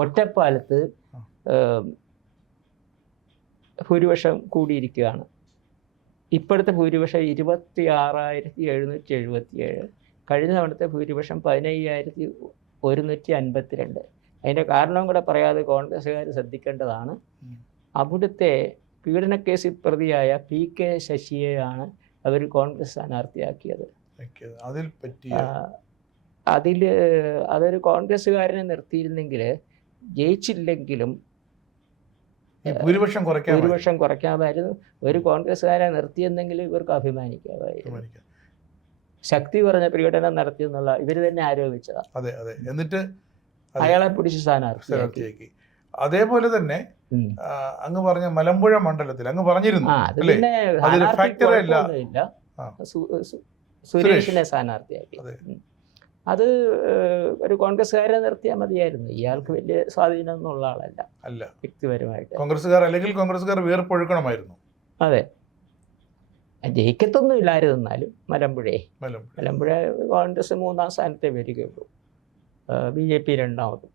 ഒറ്റപ്പാലത്ത് ഭൂരിപക്ഷം കൂടിയിരിക്കുകയാണ്. ഇപ്പോഴത്തെ ഭൂരിപക്ഷം 26,777. കഴിഞ്ഞ തവണത്തെ ഭൂരിപക്ഷം 15,152. അതിൻ്റെ കാരണം കൂടെ പറയാതെ കോൺഗ്രസ്സുകാർ ശ്രദ്ധിക്കേണ്ടതാണ്. അവിടുത്തെ പീഡനക്കേസിൽ പ്രതിയായ PK ശശിയെയാണ് അവർ കോൺഗ്രസ് സ്ഥാനാർത്ഥിയാക്കിയത്. അതൊരു കോൺഗ്രസ്സുകാരനെ നിർത്തിയിരുന്നെങ്കിൽ ജയിച്ചില്ലെങ്കിലും ഭൂരിപക്ഷം കുറയ്ക്കാമായിരുന്നു. ഒരു കോൺഗ്രസ്സുകാരെ നിർത്തിയെന്നെങ്കിൽ ഇവർക്ക് അഭിമാനിക്കാമായിരുന്നു. ശക്തി കുറഞ്ഞ പീഡനം നടത്തിയെന്നുള്ള ഇവർ തന്നെ ആരോപിച്ചതാണ്. എന്നിട്ട് അയാളെ പിടിച്ച് സ്ഥാനാർത്ഥിയാക്കി. അതേപോലെ തന്നെ അങ്ങ് പറഞ്ഞ മലമ്പുഴ മണ്ഡലത്തിൽ അങ്ങ് പറഞ്ഞിരുന്നു സുരേഷിനെ സ്ഥാനാർത്ഥിയാക്കി. അത് ഒരു കോൺഗ്രസ്സുകാരെ നിർത്തിയാൽ മതിയായിരുന്നു. ഇയാൾക്ക് വലിയ സ്വാധീനമൊന്നുള്ള ആളല്ല വ്യക്തിപരമായിട്ട്. കോൺഗ്രസ്സുകാർ വീർപ്പൊഴുക്കണമായിരുന്നു. അതെ, ജയിക്കത്തൊന്നും ഇല്ലായിരുന്നു. എന്നാലും മലമ്പുഴ കോൺഗ്രസ് 3ാം സ്ഥാനത്തെ വരികയുള്ളൂ, BJP 2ാമതും.